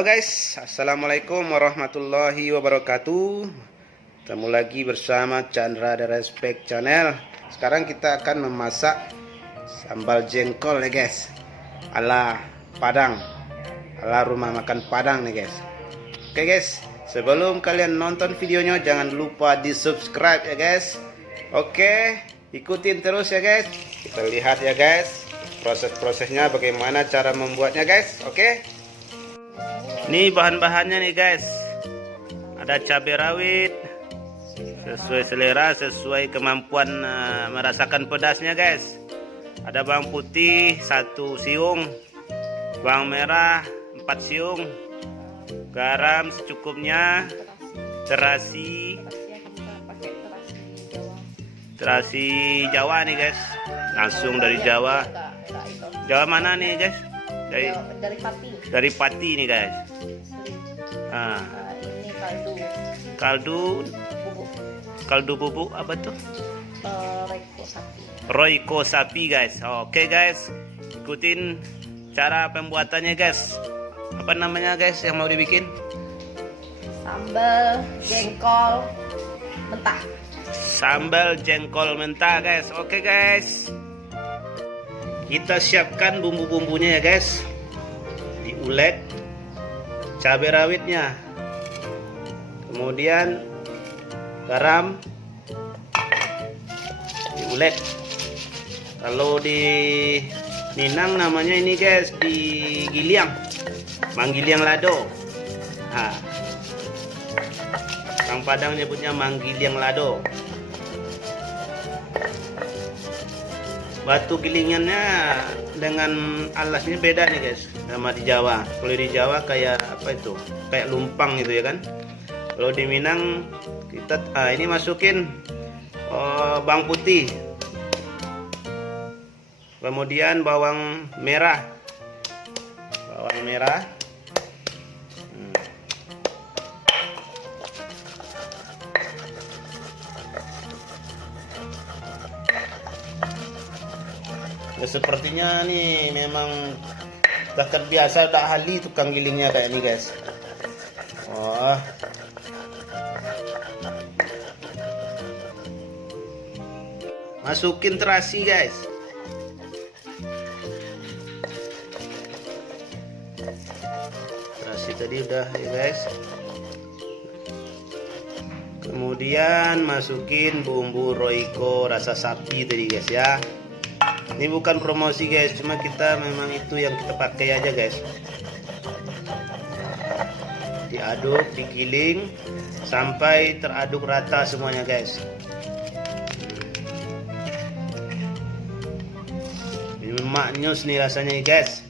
Halo guys, assalamualaikum warahmatullahi wabarakatuh. Ketemu lagi bersama Chandra The Respect Channel. Sekarang kita akan memasak sambal jengkol nih guys, ala Padang, ala rumah makan Padang nih guys. Oke guys, sebelum kalian nonton videonya jangan lupa di subscribe ya guys. Oke, ikutin terus ya guys. Kita lihat ya guys proses-prosesnya, bagaimana cara membuatnya guys. Oke. Ini bahan-bahannya nih guys. Ada cabai rawit sesuai selera, sesuai kemampuan merasakan pedasnya guys. Ada bawang putih 1 siung, bawang merah 4 siung, garam secukupnya, terasi Jawa nih guys, langsung dari Jawa. Jawa mana nih guys? Dari Pati nih guys. Ini kaldu bubuk apa tuh? Royco sapi. Royco sapi guys. Oke guys, ikutin cara pembuatannya guys. Apa namanya guys yang mau dibikin? Sambal jengkol mentah. Sambal jengkol mentah guys. Oke guys, kita siapkan bumbu-bumbunya ya guys. Diulek cabai rawitnya, kemudian garam diulek. Kalau di Minang namanya ini guys digiliang, manggiliang lado. Nah, orang Padang nyebutnya manggiliang lado. Batu gilingannya dengan alasnya beda nih guys sama di Jawa. Kalau di Jawa kayak apa itu, kayak lumpang gitu ya kan. Kalau di Minang kita ini masukin bawang putih, kemudian bawang merah. Ya, sepertinya nih memang udah terbiasa, udah ahli tukang gilingnya kayak ini guys. Wah, masukin terasi guys. Terasi tadi udah ya guys. Kemudian masukin bumbu Royco rasa sapi tadi guys ya. Ini bukan promosi guys, cuma kita memang itu yang kita pakai aja guys. Diaduk, digiling sampai teraduk rata semuanya guys. Ini maknyus nih rasanya nih guys.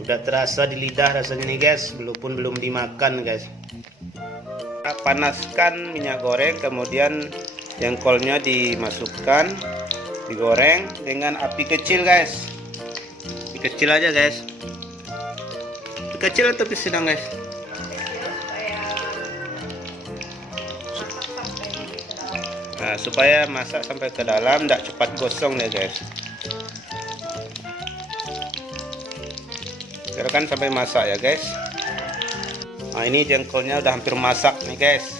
Udah terasa di lidah rasanya nih guys, walaupun belum dimakan guys. Kita panaskan minyak goreng, kemudian jengkolnya dimasukkan, digoreng dengan api kecil guys. Api kecil aja guys. Api kecil atau api sedang guys? Nah, supaya masak sampai ke dalam, tidak cepat gosong deh guys. Biarkan sampai masak ya guys. Nah, ini jengkolnya udah hampir masak nih guys.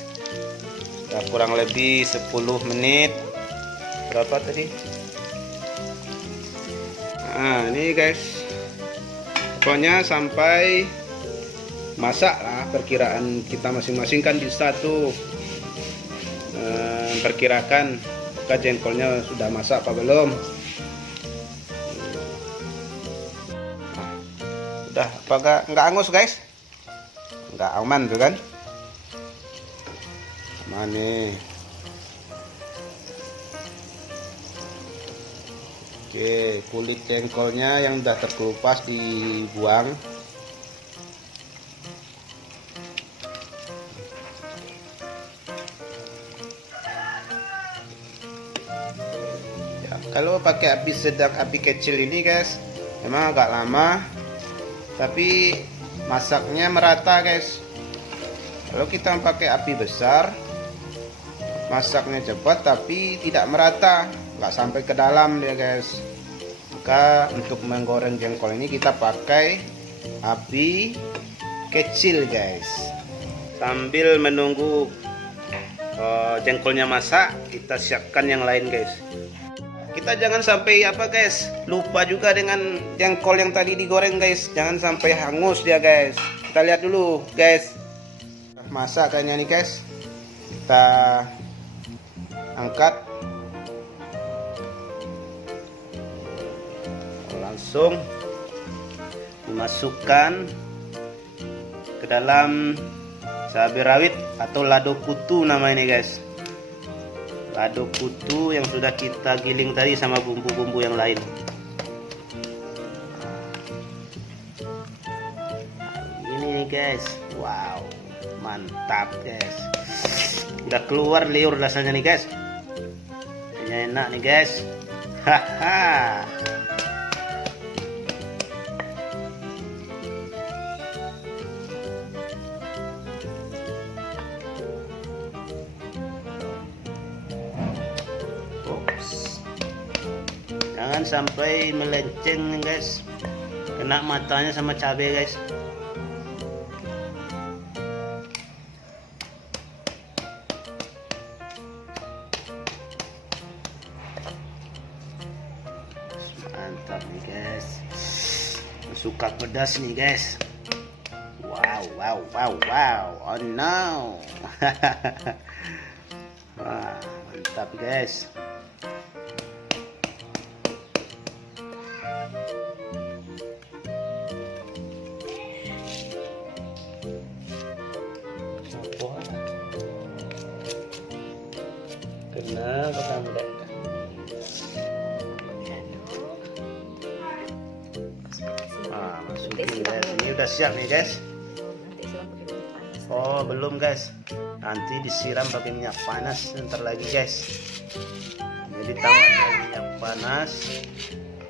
Udah kurang lebih 10 menit. Berapa tadi? Nah, ini guys, pokoknya sampai masak lah, perkiraan kita masing-masing kan bisa tuh perkirakan apakah jengkolnya sudah masak apa belum. Udah apakah nggak angus guys? Nggak aman tuh kan? Aman nih. Oke, kulit jengkolnya yang udah terkelupas dibuang. Ya, kalau pakai api sedang, api kecil ini guys, memang agak lama, tapi masaknya merata guys. Kalau kita pakai api besar, masaknya cepat tapi tidak merata, nggak sampai ke dalam dia guys. Maka untuk menggoreng jengkol ini kita pakai api kecil guys. Sambil menunggu jengkolnya masak, kita siapkan yang lain guys. Kita jangan sampai guys, lupa juga dengan jengkol yang tadi digoreng guys. Jangan sampai hangus dia guys. Kita lihat dulu guys. Masak kayaknya nih guys. Kita angkat. Langsung dimasukkan ke dalam cabai rawit atau lado kutu namanya guys. Lado kutu yang sudah kita giling tadi sama bumbu-bumbu yang lain. Ini nih guys. Wow, mantap guys. Udah keluar liur rasanya nih guys. Ini enak nih guys. Haha. Jangan sampai melenceng nih guys, kena matanya sama cabai guys. Mantap nih guys, suka pedas nih guys. Wow, oh no. Wah, mantap guys. Kenapa kamu datang? Masukin guys. Ini udah siap nih guys. Oh belum guys. Nanti disiram pakai minyak panas ntar lagi guys. Jadi tambah lagi minyak panas.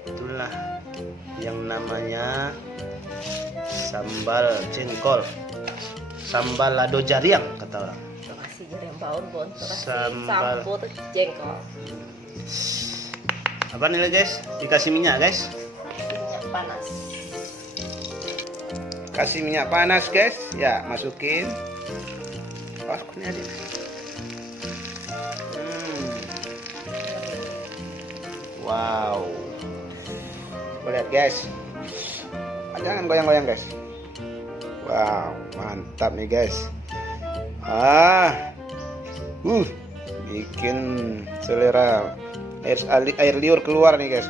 Itulah yang namanya sambal jengkol. Sambal lado jariang kata orang. Sambal jengkol. Apa nih guys? Dikasih minyak guys. Minyak panas. Kasih minyak panas guys. Ya masukin. Oh ini aja. Wow. Lihat guys. Jangan goyang-goyang guys. Wow, mantap nih guys. Bikin selera air liur keluar nih guys.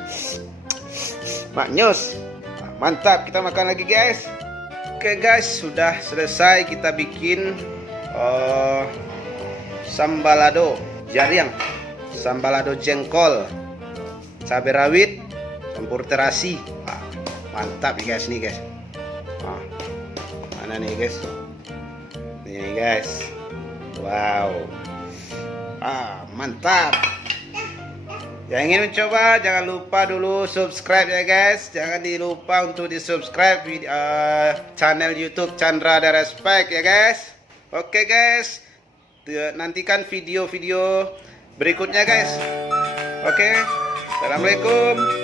Maknyus. Mantap, kita makan lagi guys. Oke guys, sudah selesai kita bikin sambalado jariang, sambalado jengkol, cabai rawit, campur terasi. Mantap nih guys nih guys. Mana nih guys? Ini guys. Wow. Mantap. Yang ingin mencoba jangan lupa dulu subscribe ya guys. Jangan lupa untuk di subscribe channel YouTube Chandra The Respect ya guys. Oke guys. Nantikan video-video berikutnya guys. Oke. Assalamualaikum.